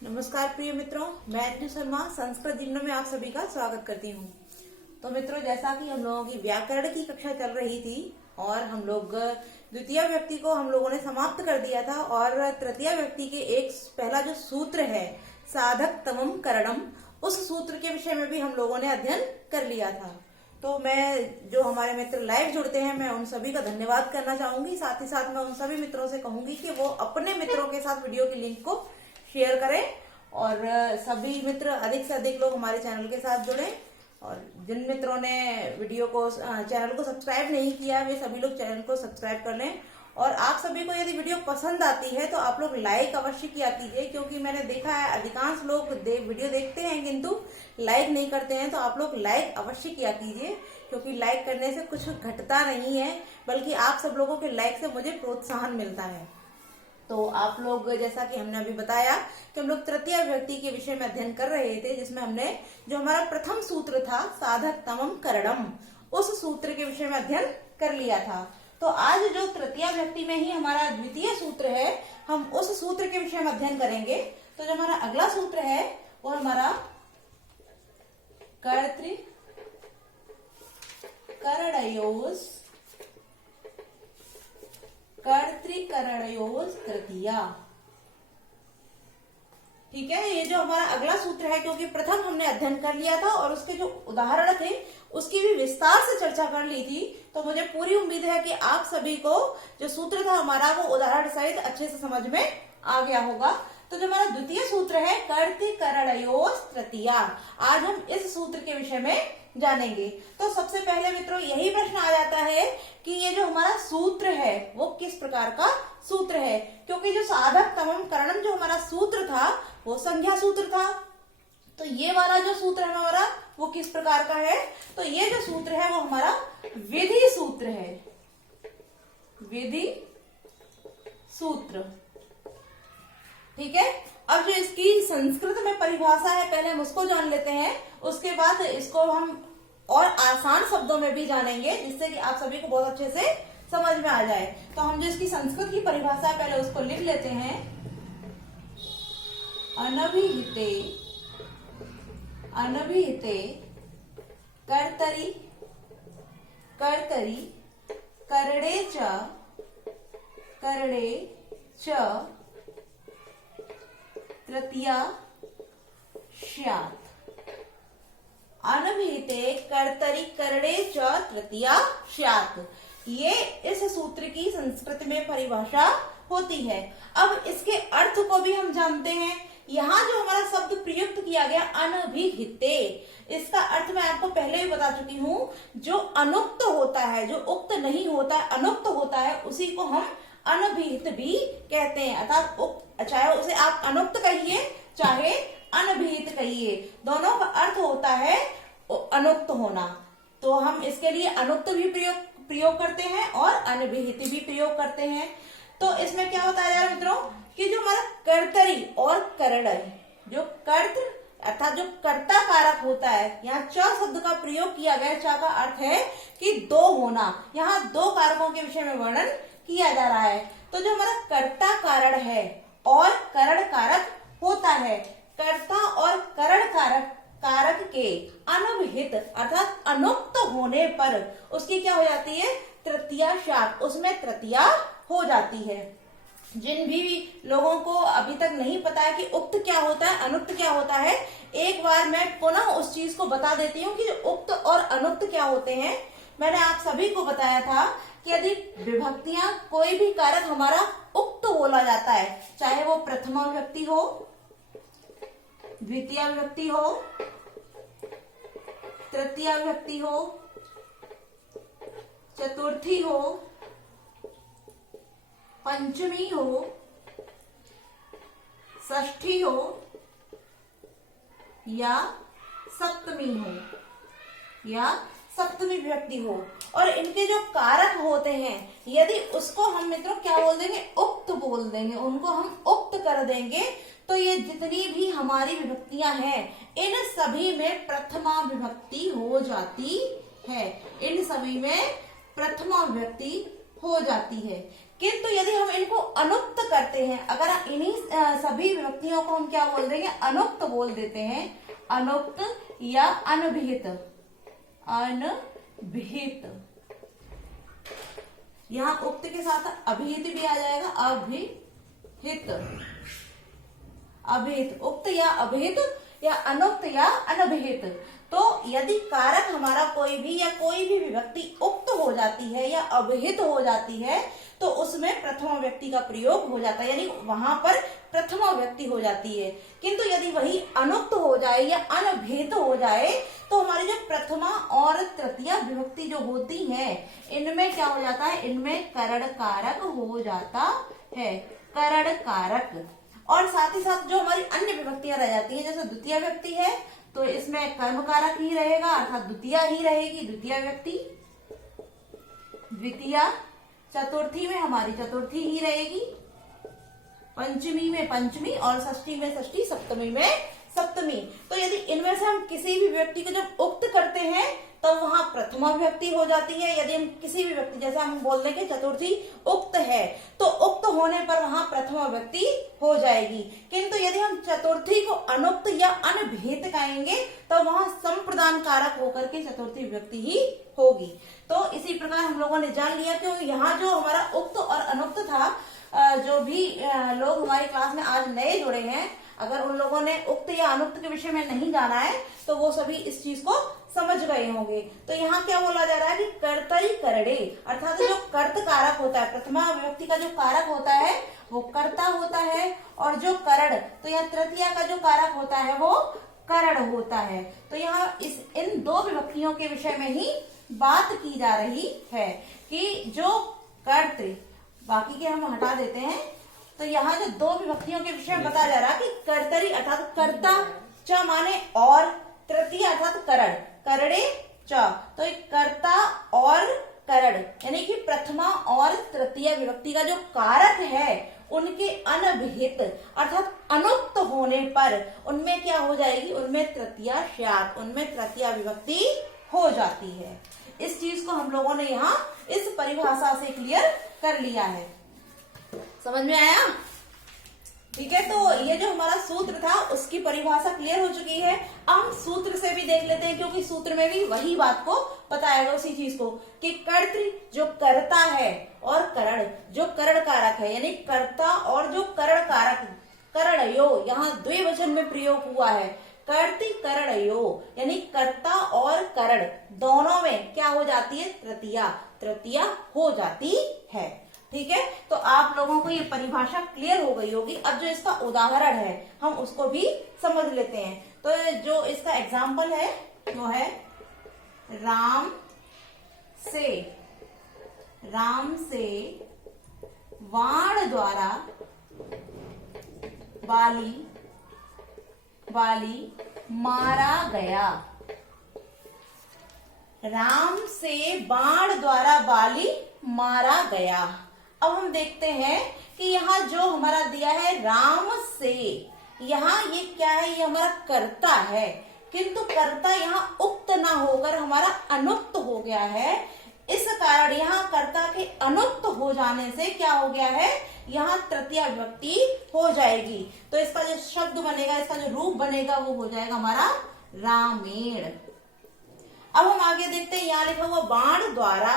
नमस्कार प्रिय मित्रों, मैं अंजू शर्मा संस्कृत जिन्नों में आप सभी का स्वागत करती हूँ। तो मित्रों, जैसा कि हम लोगों की व्याकरण की कक्षा चल रही थी और हम लोग द्वितीय व्यक्ति को हम लोगों ने समाप्त कर दिया था और तृतीय व्यक्ति के एक पहला जो सूत्र है साधक तमम करणम, उस सूत्र के विषय में भी हम लोगों ने अध्ययन कर लिया था। तो मैं जो हमारे मित्र लाइव जुड़ते हैं, मैं उन सभी का धन्यवाद करना चाहूंगी। साथ ही साथ मैं उन सभी मित्रों से कहूंगी कि वो अपने मित्रों के साथ वीडियो की लिंक को शेयर करें और सभी मित्र अधिक से अधिक लोग हमारे चैनल के साथ जुड़ें। और जिन मित्रों ने वीडियो को चैनल को सब्सक्राइब नहीं किया, वे सभी लोग चैनल को सब्सक्राइब कर लें। और आप सभी को यदि वीडियो पसंद आती है तो आप लोग लाइक अवश्य किया कीजिए, क्योंकि मैंने देखा है अधिकांश लोग वीडियो देखते हैं किंतु लाइक नहीं करते हैं। तो आप लोग लाइक अवश्य किया कीजिए, क्योंकि लाइक करने से कुछ घटता नहीं है, बल्कि आप सब लोगों के लाइक से मुझे प्रोत्साहन मिलता है। तो आप लोग, जैसा कि हमने अभी बताया कि हम लोग तृतीय व्यक्ति के विषय में अध्ययन कर रहे थे, जिसमें हमने जो हमारा प्रथम सूत्र था साधक तमम करणम, उस सूत्र के विषय में अध्ययन कर लिया था। तो आज जो तृतीय व्यक्ति में ही हमारा द्वितीय सूत्र है, हम उस सूत्र के विषय में अध्ययन करेंगे। तो जो हमारा अगला सूत्र है वो हमारा कर्तृ करणयोस् कर्तृकरणयोस् तृतीया। ठीक है, ये जो हमारा अगला सूत्र है, क्योंकि प्रथम हमने अध्ययन कर लिया था और उसके जो उदाहरण थे उसकी भी विस्तार से चर्चा कर ली थी। तो मुझे पूरी उम्मीद है कि आप सभी को जो सूत्र था हमारा वो उदाहरण सहित अच्छे से समझ में आ गया होगा। तो जो हमारा द्वितीय सूत्र है कर्तृकरणयोस् तृतीया, आज हम इस सूत्र के विषय में जानेंगे। तो सबसे पहले मित्रों यही प्रश्न आ जाता है कि ये जो हमारा सूत्र है वो किस प्रकार का सूत्र है, क्योंकि जो साधक तमम करणम जो हमारा सूत्र था वो संज्ञा सूत्र था। तो ये वाला जो सूत्र है हमारा वो किस प्रकार का है, तो ये जो सूत्र है वो हमारा विधि सूत्र है, विधि सूत्र। ठीक है, अब जो इसकी संस्कृत में परिभाषा है पहले हम उसको जान लेते हैं, उसके बाद इसको हम और आसान शब्दों में भी जानेंगे, जिससे कि आप सभी को बहुत अच्छे से समझ में आ जाए। तो हम जो इसकी संस्कृत की परिभाषा है पहले उसको लिख लेते हैं। अनभिहिते अनभिहिते कर्तरि कर्तरि करणे च तृतीया स्यात्। अनभिहिते कर्तरि करणे च तृतीया स्यात्, ये इस सूत्र की संस्कृत में परिभाषा होती है। अब इसके अर्थ को भी हम जानते हैं। यहाँ जो हमारा शब्द प्रयुक्त किया गया अनभिहिते, इसका अर्थ मैं आपको पहले ही बता चुकी हूँ। जो अनुक्त होता है, जो उक्त नहीं होता है, अनुक्त होता है, उसी को हम अनभिहित भी कहते हैं। अर्थात चाहे उसे आप अनुक्त कहिए चाहे अनभिहित कहिए, दोनों का अर्थ होता है अनुक्त होना। तो हम इसके लिए अनुक्त भी प्रयोग करते हैं और अनभिहित भी प्रयोग करते हैं। तो इसमें क्या होता है यार मित्रों कि जो हमारा कर्तरी और करण, जो कर्त अर्थात जो कर्ता कारक होता है, यहाँ च शब्द का प्रयोग किया गया। च का अर्थ है कि दो होना, यहाँ दो कारकों के विषय में वर्णन किया जा रहा है। तो जो हमारा कर्ता कारण है और करण कारक होता है, कर्ता और करण कारक के अनभिहित अर्थात अनुक्त होने पर उसकी क्या हो जाती है, तृतीया स्यात्, उसमें तृतीया हो जाती है। जिन भी लोगों को अभी तक नहीं पता है कि उक्त क्या होता है, अनुक्त क्या होता है, एक बार मैं पुनः उस चीज को बता देती हूँ कि उक्त और अनुक्त क्या होते हैं। मैंने आप सभी को बताया था कि यदि विभक्तियां कोई भी कारक हमारा उक्त बोला जाता है, चाहे वो प्रथमा विभक्ति हो, द्वितीय विभक्ति हो, तृतीय विभक्ति हो, चतुर्थी हो, पंचमी हो, षष्ठी हो या सप्तमी हो या सप्तमी विभक्ति हो, और इनके जो कारक होते हैं यदि उसको हम मित्रों क्या बोल देंगे, उक्त बोल देंगे, उनको हम उक्त कर देंगे। तो ये जितनी भी हमारी विभक्तियां हैं इन सभी में प्रथमा विभक्ति हो जाती है, इन सभी में प्रथमा विभक्ति हो जाती है। किंतु यदि हम इनको अनुक्त करते हैं, अगर इन्हीं सभी विभक्तियों को हम क्या बोल देंगे, अनुक्त बोल देते हैं, अनुक्त या अनभिहित, अनभिहित, यहाँ उक्त के साथ अभिहित भी आ जाएगा, अभिहित, अभिहित, उक्त या अभिहित या अनुक्त या अनभिहित। तो यदि कारक हमारा कोई भी या कोई भी विभक्ति उक्त हो जाती है या अभिहित हो जाती है तो उसमें प्रथमा व्यक्ति का प्रयोग हो जाता है, यानी वहां पर प्रथमा व्यक्ति हो जाती है। किंतु यदि वही अनुक्त हो जाए या अनभिहित हो जाए तो हमारी जो प्रथमा और तृतीया विभक्ति जो होती है इनमें क्या हो जाता है, इनमें करण कारक हो जाता है, करण कारक। और साथ ही साथ जो हमारी अन्य विभक्तियां रह जाती हैं, जैसे द्वितीय व्यक्ति है तो इसमें कर्म कारक ही रहेगा, अर्थात द्वितीया ही रहेगी, द्वितीय व्यक्ति, द्वितीया। चतुर्थी में हमारी चतुर्थी ही रहेगी, पंचमी में पंचमी और षष्ठी में षष्ठी, सप्तमी में सप्तमी। तो यदि इनमें से हम किसी भी व्यक्ति को जब उक्त करते हैं तो वहां प्रथमा व्यक्ति हो जाती है। यदि हम किसी भी व्यक्ति, जैसे हम बोल दें कि चतुर्थी उक्त है तो उक्त होने पर वहां प्रथमा व्यक्ति हो जाएगी। किंतु यदि हम चतुर्थी को अनुक्त या अनभिहित कहेंगे तो वहां संप्रदान कारक होकर के चतुर्थी व्यक्ति ही होगी। तो इसी प्रकार हम लोगों ने जान लिया कि यहाँ जो हमारा उक्त और अनुक्त था, जो भी लोग हमारी क्लास में आज नए जुड़े हैं, अगर उन लोगों ने उक्त या अनुक्त के विषय में नहीं जाना है तो वो सभी इस चीज को समझ गए होंगे। तो यहाँ क्या बोला जा रहा है कि कर्तरी करणे, अर्थात जो कर्त कारक होता है, प्रथमा विभक्ति का जो कारक होता है वो कर्ता होता है, और जो करण, तो यहाँ तृतीया का जो कारक होता है वो करण होता है। तो यहाँ इन दो विभक्तियों के विषय में ही बात की जा रही है कि जो कर्त, बाकी के हम हटा देते हैं। तो यहाँ जो दो विभक्तियों के विषय में बताया जा रहा है कि कर्तरी अर्थात कर्ता, च माने और, तृतीय अर्थात करण, करणे च। तो एक कर्ता और करण यानी कि प्रथमा और तृतीय विभक्ति का जो कारक है उनके अनभिहित अर्थात अनुक्त होने पर उनमें क्या हो जाएगी, उनमें तृतीया स्यात्, उनमें तृतीया विभक्ति हो जाती है। इस चीज को हम लोगों ने यहाँ इस परिभाषा से क्लियर कर लिया है। समझ में आया? ठीक है, तो ये जो हमारा सूत्र था उसकी परिभाषा क्लियर हो चुकी है। अब हम सूत्र से भी देख लेते हैं, क्योंकि सूत्र में भी वही बात को बताएगा, उसी चीज को, कि कर्तृ जो करता है और करण जो करण कारक है, यानी कर्ता और जो करण कारक, करणयो यहाँ द्विवचन में प्रयोग हुआ है, कर्ति करणयो, यानी कर्ता और करण दोनों में क्या हो जाती है, तृतीया, तृतीया हो जाती है। ठीक है, तो आप लोगों को ये परिभाषा क्लियर हो गई होगी। अब जो इसका उदाहरण है हम उसको भी समझ लेते हैं। तो जो इसका एग्जाम्पल है वो है राम से वाण द्वारा बाली मारा गया। राम से बाण द्वारा बाली मारा गया। अब हम देखते हैं कि यहाँ जो हमारा दिया है राम से, यहाँ ये क्या है, ये हमारा कर्ता है, किंतु कर्ता यहाँ उक्त ना होकर हमारा अनुक्त हो गया है। इस कारण यहाँ कर्ता के अनुक्त हो जाने से क्या हो गया है, यहाँ तृतीया विभक्ति हो जाएगी। तो इसका जो शब्द बनेगा, इसका जो रूप बनेगा वो हो जाएगा हमारा रामेण। अब हम आगे देखते हैं, यहाँ लिखा हुआ बाण द्वारा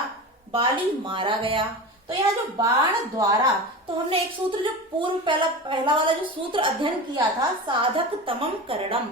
बाली मारा गया। तो यहाँ जो बाण द्वारा, तो हमने एक सूत्र जो पूर्व पहला वाला जो सूत्र अध्ययन किया था, साधक तमम करणम।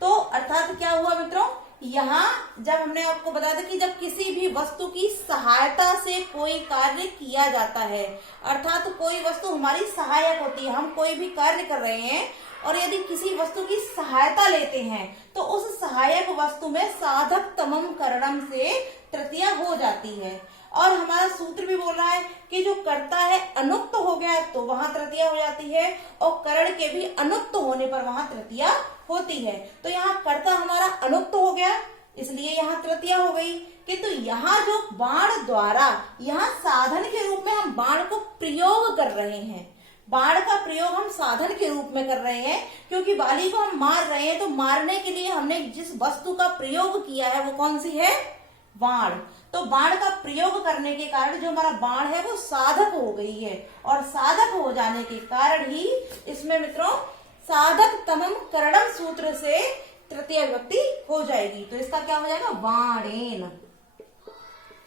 तो अर्थात क्या हुआ मित्रों, यहाँ जब हमने आपको बताया था कि जब किसी भी वस्तु की सहायता से कोई कार्य किया जाता है, अर्थात कोई वस्तु हमारी सहायक होती है, हम कोई भी कार्य कर रहे हैं और यदि किसी वस्तु की सहायता लेते हैं तो उस सहायक वस्तु में साधक तमम करणम से तृतीया हो जाती है। और हमारा सूत्र भी बोल रहा है कि जो कर्ता है अनुक्त हो गया तो वहां तृतीया हो जाती है, और करण के भी अनुक्त होने पर वहां तृतीया होती है। तो यहाँ कर्ता हमारा अनुक्त हो गया इसलिए यहाँ तृतीया हो गई। किंतु यहाँ जो बाण द्वारा, यहाँ साधन के रूप में हम बाण को प्रयोग कर रहे हैं, बाण का प्रयोग हम साधन के रूप में कर रहे हैं, क्योंकि बाली को हम मार रहे हैं। तो मारने के लिए हमने जिस वस्तु का प्रयोग किया है वो कौन सी है, बाण। तो बाण का प्रयोग करने के कारण जो हमारा बाण है वो साधक हो गई है, और साधक हो जाने के कारण ही इसमें मित्रों साधक तमम करणम सूत्र से तृतीय विभक्ति हो जाएगी। तो इसका क्या हो जाएगा, बाणेन।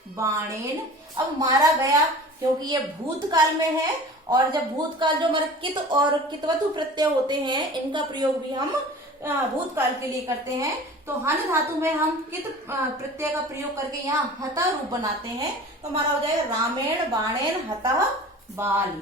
बाणेन अब मारा गया, क्योंकि ये भूतकाल में है, और जब भूतकाल जो हमारे कित और कितवतु प्रत्यय होते हैं इनका प्रयोग भी हम भूतकाल के लिए करते हैं। तो हन धातु में हम कित प्रत्यय का प्रयोग करके यहाँ हता रूप बनाते हैं। तो हमारा हो जाएगा रामेण बाणेन हतः बाली।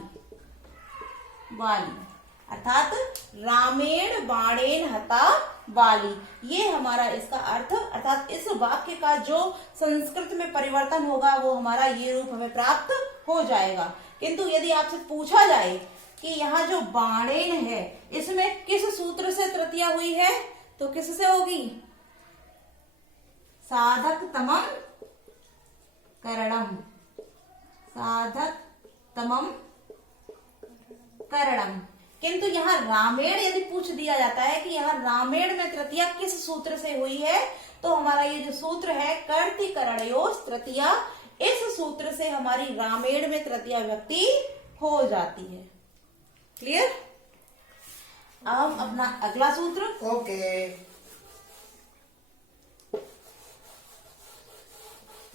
बाली अर्थात रामेण बाणेन हता बाली, ये हमारा इसका अर्थ, अर्थात इस वाक्य का जो संस्कृत में परिवर्तन होगा वो हमारा ये रूप हमें प्राप्त हो जाएगा। किंतु यदि आपसे पूछा जाए कि यहाँ जो बाणेन है इसमें किस सूत्र से तृतीया हुई है, तो किससे होगी, साधक तमम करणम। साधक तमम करणम। किंतु यहाँ रामेण यदि पूछ दिया जाता है कि यहाँ रामेण में तृतीया किस सूत्र से हुई है, तो हमारा ये जो सूत्र है कर्ति करणयोस् तृतीया, इस सूत्र से हमारी रामेण में तृतीया विभक्ति हो जाती है। क्लियर। अब अपना अगला सूत्र। ओके।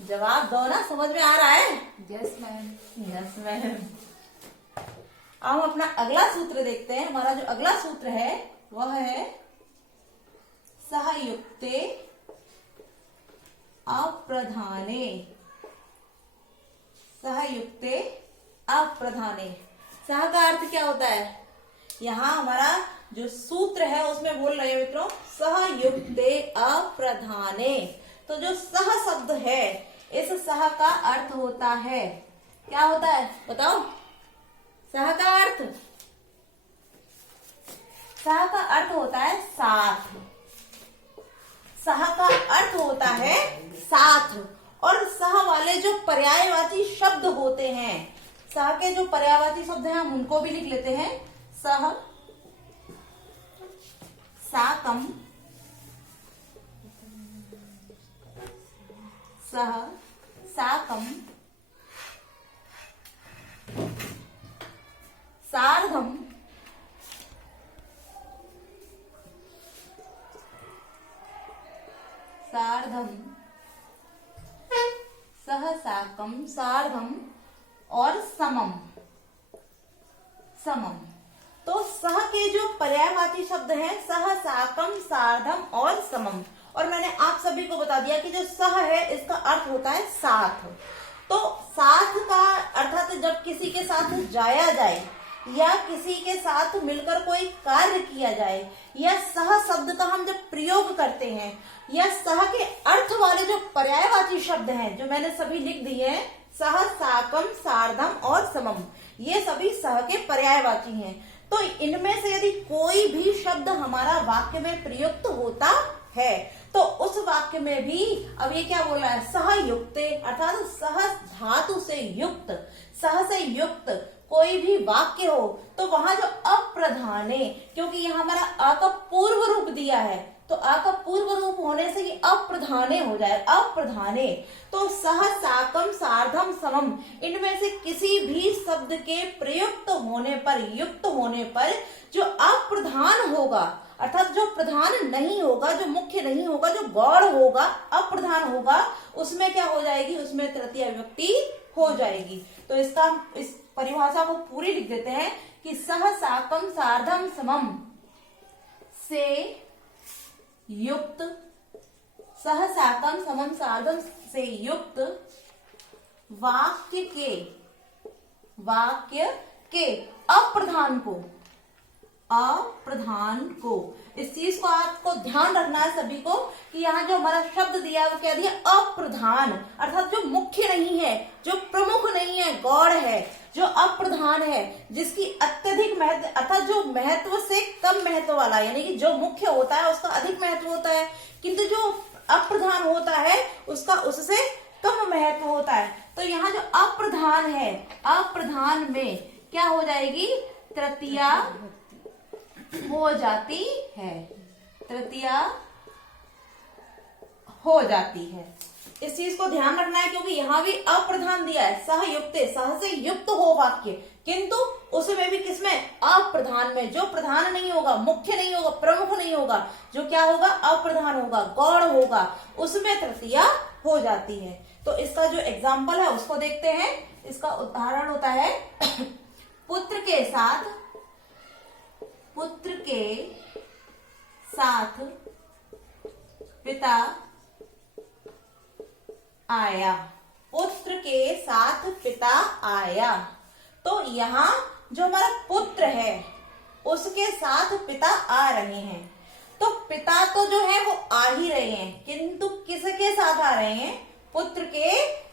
जवाब दो ना, समझ में आ रहा है। Yes ma'am. Yes ma'am. अब हम अपना अगला सूत्र देखते हैं। हमारा जो अगला सूत्र है वह है सहयुक्ते अप्रधाने। सहयुक्ते अप्रधाने, सह का अर्थ क्या होता है, यहाँ हमारा जो सूत्र है उसमें बोल रहे हैं मित्रों सहयुक्ते अप्रधाने। तो जो सह शब्द है, इस सह का अर्थ होता है, क्या होता है बताओ, सह का अर्थ, सह का अर्थ होता है साथ। सह का अर्थ होता है साथ, और सह वाले जो पर्यायवाची शब्द होते हैं, सह के जो पर्यायवाची शब्द हैं हम उनको भी लिख लेते हैं। सह, साकम, सह, साकम, सार्धम, सार्धम, सह, साकम, सार्धम और समम। समम। तो सह के जो पर्यायवाची शब्द हैं सह, साकम, सार्धम और समम, और मैंने आप सभी को बता दिया कि जो सह है इसका अर्थ होता है साथ। तो साथ का अर्थात जब किसी के साथ जाया जाए या किसी के साथ मिलकर कोई कार्य किया जाए, या सह शब्द का हम जब प्रयोग करते हैं, या सह के अर्थ वाले जो पर्यायवाची शब्द हैं जो मैंने सभी लिख दिए हैं, सह, साकम, सार्धम और समम, ये सभी सह के पर्यायवाची हैं। तो इनमें से यदि कोई भी शब्द हमारा वाक्य में प्रयुक्त होता है तो उस वाक्य में भी अब ये क्या बोल रहा है, सहयुक्ते, अर्थात सह धातु से युक्त, सह से युक्त कोई भी वाक्य हो तो वहां जो अप्रधाने, क्योंकि यहाँ हमारा अ का पूर्व रूप दिया है, तो अ का पूर्व रूप होने से ये अप्रधाने हो जाए, अप्रधाने। तो सह, साकम, सार्धम, समम, इनमें से किसी भी शब्द के प्रयुक्त होने पर, युक्त होने पर जो अप्रधान होगा, अर्थात जो प्रधान नहीं होगा, जो मुख्य नहीं होगा, जो गौड़ होगा, अप्रधान होगा, उसमें क्या हो जाएगी, उसमें तृतीय विभक्ति हो जाएगी। तो इसका इस परिभाषा को पूरी लिख देते हैं कि सह, साकम, सार्धम, समम से युक्त, सह, साकम, समम, सार्धम से युक्त वाक्य के अप्रधान को, इस चीज को आपको ध्यान रखना है सभी को कि यहाँ जो हमारा शब्द दिया है वो क्या दिया, अप्रधान, अर्थात जो मुख्य नहीं है, जो प्रमुख नहीं है, गौड़ है, जो अप्रधान है, जिसकी अत्यधिक महत्व, अर्थात जो महत्व से कम महत्व वाला, यानी कि जो मुख्य होता है उसका अधिक महत्व होता है, किंतु जो अप्रधान होता है उसका उससे कम महत्व होता है। तो यहाँ जो अप्रधान है, अप्रधान में क्या हो जाएगी, तृतीया हो जाती है, तृतीया हो जाती है। इस चीज को ध्यान रखना है, क्योंकि यहाँ भी अप्रधान दिया है, सह युक्त, सह से युक्त हो वाक्य, किंतु उसमें भी किसमें, अप्रधान में, जो प्रधान नहीं होगा, मुख्य नहीं होगा, प्रमुख नहीं होगा, जो क्या होगा, अप्रधान होगा, गौण होगा, उसमें तृतीया हो जाती है। तो इसका जो एग्जाम्पल है उसको देखते हैं। इसका उदाहरण होता है पुत्र के साथ पिता आया, पुत्र के साथ पिता आया। तो यहाँ जो हमारा पुत्र है उसके साथ पिता आ रहे हैं, तो पिता तो जो है वो आ ही रहे हैं, किंतु किसके साथ आ रहे हैं, पुत्र के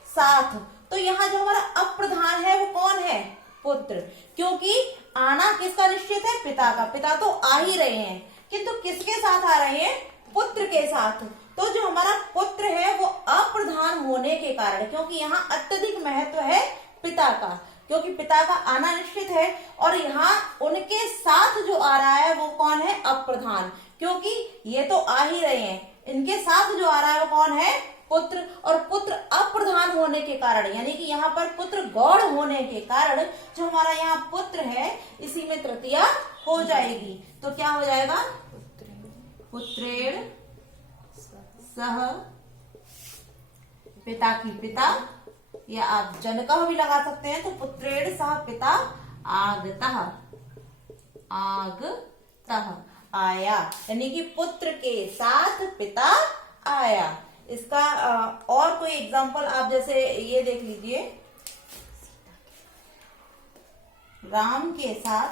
साथ। तो यहाँ जो हमारा अप्रधान है वो कौन है, पुत्र, क्योंकि आना किसका निश्चित है, पिता का, पिता तो आ ही रहे हैं, किंतु किसके साथ आ रहे हैं, पुत्र के साथ। तो जो हमारा पुत्र है वो अप्रधान होने के कारण, क्योंकि यहाँ अत्यधिक महत्व है पिता का, क्योंकि पिता का आना निश्चित है, और यहाँ उनके साथ जो आ रहा है वो कौन है, अप्रधान, क्योंकि ये तो आ ही रहे हैं, इनके साथ जो आ रहा है वो कौन है, पुत्र, और पुत्र अप्रधान होने के कारण, यानी कि यहाँ पर पुत्र गौण होने के कारण जो हमारा यहाँ पुत्र है इसी में तृतीया हो जाएगी। तो क्या हो जाएगा, पुत्रेण सह, पिता की पिता, या आप जनकः भी लगा सकते हैं, तो पुत्रेण सह पिता आगतः, आया, यानी कि पुत्र के साथ पिता आया। इसका और कोई एग्जांपल आप जैसे ये देख लीजिए, राम के साथ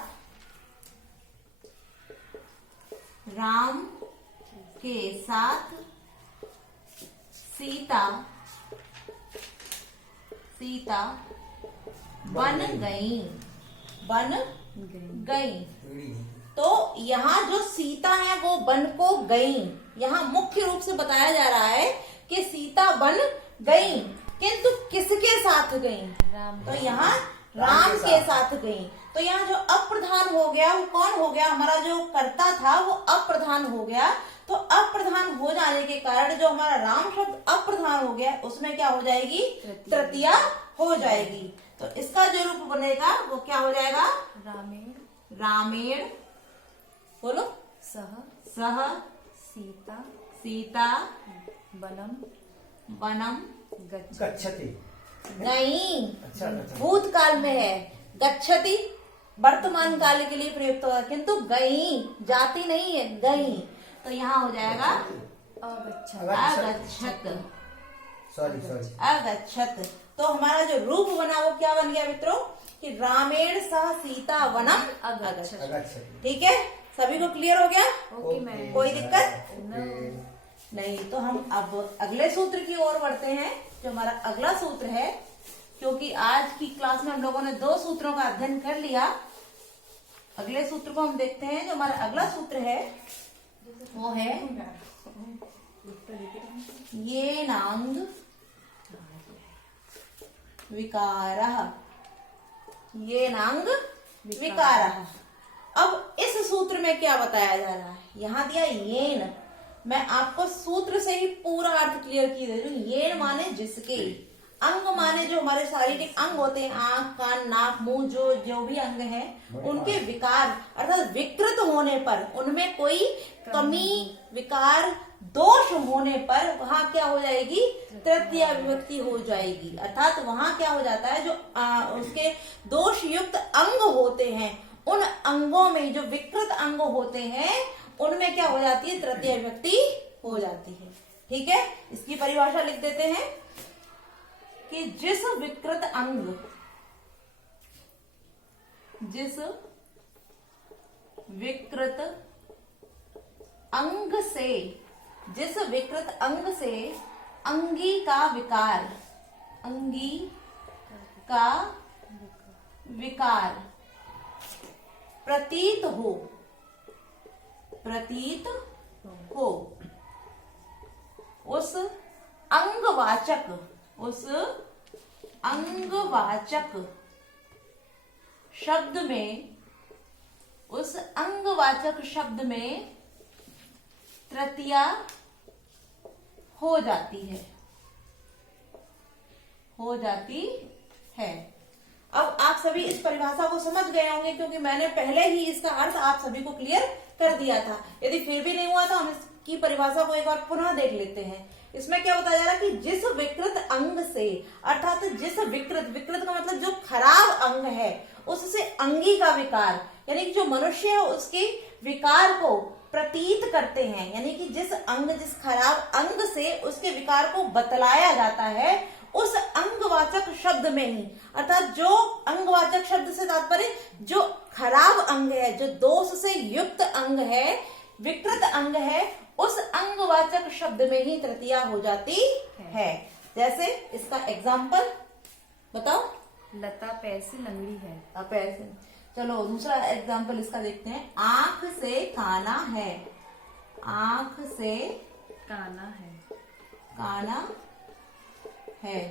सीता बन गई। तो यहाँ जो सीता है वो बन को गई, यहाँ मुख्य रूप से बताया जा रहा है कि सीता बन गई, किंतु किसके साथ गई, तो यहाँ राम के साथ गई। तो यहाँ जो अप्रधान हो गया वो कौन हो गया, हमारा जो कर्ता था वो अप्रधान हो गया। तो अप्रधान हो जाने के कारण जो हमारा राम शब्द अप्रधान हो गया उसमें क्या हो जाएगी, तृतीया हो जाएगी। तो इसका जो रूप बनेगा वो क्या हो जाएगा, रामेण बोलो, सह सीता वनम गच्छति। नहीं, अच्छा। भूतकाल में है, गच्छति वर्तमान काल के लिए प्रयुक्त होगा, किंतु गई, जाति नहीं है, गई। तो यहाँ हो जाएगा अगच्छत। तो हमारा जो रूप बना वो क्या बन गया मित्रों, कि रामेण सह सीता वनम अगच्छत। ठीक है, सभी को क्लियर हो गया, कोई दिक्कत नहीं। तो हम अब अगले सूत्र की ओर बढ़ते हैं। जो हमारा अगला सूत्र है, क्योंकि आज की क्लास में हम लोगों ने 2 सूत्रों का अध्ययन कर लिया, अगले सूत्र को हम देखते हैं। जो हमारा अगला सूत्र है वो है ये नांग विकारः, ये नांग विकारः। अब इस सूत्र में क्या बताया जा रहा है, यहाँ दिया येन, मैं आपको सूत्र से ही पूरा अर्थ क्लियर की दे रही हूँ। येन माने जिसके, अंग माने जो हमारे शारीरिक अंग होते हैं, आंख कान नाक मुंह, जो भी अंग है उनके विकार अर्थात विकृत होने पर, उनमें कोई कमी विकार दोष होने पर वहां क्या हो जाएगी, तृतीया विभक्ति हो जाएगी। अर्थात वहां क्या हो जाता है, जो उसके दोष युक्त अंग होते हैं, उन अंगों में जो विकृत अंग होते हैं उनमें क्या हो जाती है, तृतीया विभक्ति हो जाती है। ठीक है, इसकी परिभाषा लिख देते हैं कि जिस विकृत अंग से अंगी का विकार प्रतीत हो उस अंगवाचक शब्द में तृतीया हो जाती है। हो जाती है। अब आप सभी इस परिभाषा को समझ गए होंगे, क्योंकि मैंने पहले ही इसका अर्थ आप सभी को क्लियर कर दिया था। यदि फिर भी नहीं हुआ तो हम इसकी परिभाषा को एक बार पुनः देख लेते हैं। इसमें क्या बताया जा रहा है कि जिस विकृत अंग से, अर्थात जिस विकृत का मतलब जो खराब अंग है, उससे अंगी का विकार, यानी कि जो मनुष्य है उसके विकार को प्रतीत करते हैं, यानी कि जिस खराब अंग से उसके विकार को बतलाया जाता है, उस अंगवाचक शब्द में ही, अर्थात जो अंगवाचक शब्द से तात्पर्य जो खराब अंग है, जो दोष से युक्त अंग है, विकृत अंग है, उस अंगवाचक शब्द में ही तृतीया हो जाती है। जैसे इसका एग्जाम्पल बताओ। लता पैर से लंगड़ी है। पैर से, चलो दूसरा एग्जाम्पल इसका देखते हैं। आंख से काना है। आंख से काना है। काना है।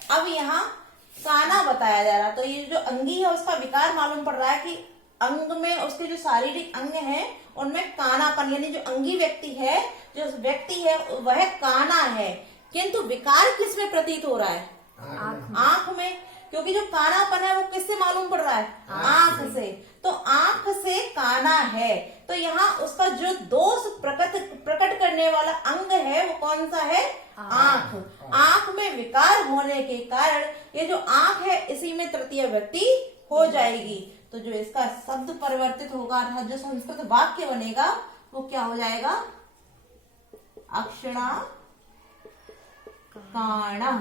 अब यहाँ काना बताया जा रहा, तो ये जो अंगी है उसका विकार मालूम पड़ रहा है कि अंग में उसके जो शारीरिक अंग हैं उनमें कानापन, यानी जो अंगी व्यक्ति है, जो व्यक्ति है वह काना है, किंतु विकार किसमें प्रतीत हो रहा है? आंख में, क्योंकि जो कानापन है वो किससे मालूम पड़ रहा है? आंख से। तो आंख से काना है, तो यहाँ उसका जो दोष प्रकट करने वाला अंग है वो कौन सा है? आंख। आंख में विकार होने के कारण ये जो आंख है इसी में तृतीय व्यक्ति हो जाएगी। तो जो इसका शब्द परिवर्तित होगा, अर्थात जो संस्कृत वाक्य बनेगा वो क्या हो जाएगा? अक्षरा काणः।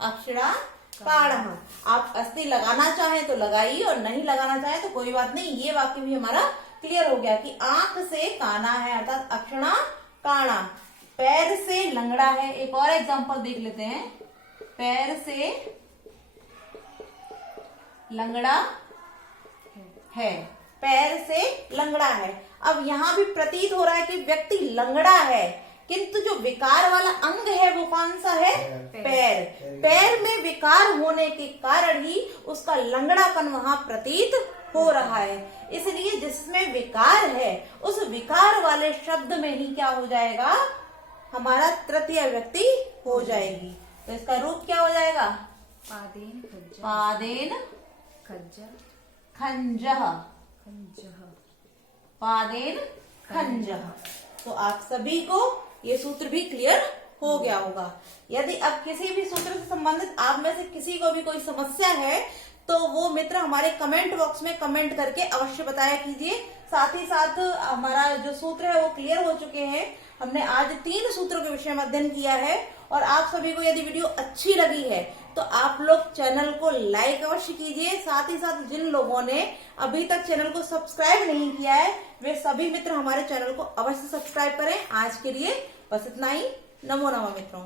अक्षरा काणः। आप अस्थि लगाना चाहें तो लगाइए और नहीं लगाना चाहें तो कोई बात नहीं। ये वाक्य भी हमारा क्लियर हो गया कि आंख से काना है, अर्थात अक्षरा काणा। पैर से लंगड़ा है। एक और एग्जांपल देख लेते हैं। पैर से लंगड़ा है। पैर से लंगड़ा है। अब यहाँ भी प्रतीत हो रहा है कि व्यक्ति लंगड़ा है, किंतु जो विकार वाला अंग है वो कौन सा है? पैर। पैर में विकार होने के कारण ही उसका लंगड़ापन वहां प्रतीत हो रहा है। इसलिए जिसमें विकार है उस विकार वाले शब्द में ही क्या हो जाएगा? हमारा तृतीय व्यक्ति हो जाएगी। तो इसका रूप क्या हो जाएगा? पादेन खज्जः। पादेन खज्जः। खंजः। खंजः। पादेन खंजः। तो आप सभी को ये सूत्र भी क्लियर हो गया होगा। यदि अब किसी भी सूत्र से संबंधित आप में से किसी को भी कोई समस्या है तो वो मित्र हमारे कमेंट बॉक्स में कमेंट करके अवश्य बताया कीजिए। साथ ही साथ हमारा जो सूत्र है वो क्लियर हो चुके हैं। हमने आज 3 सूत्रों के विषय में अध्ययन किया है और आप सभी को यदि वीडियो अच्छी लगी है तो आप लोग चैनल को लाइक अवश्य कीजिए। साथ ही साथ जिन लोगों ने अभी तक चैनल को सब्सक्राइब नहीं किया है वे सभी मित्र हमारे चैनल को अवश्य सब्सक्राइब करें। आज के लिए बस इतना ही। नमो नमः मित्रों।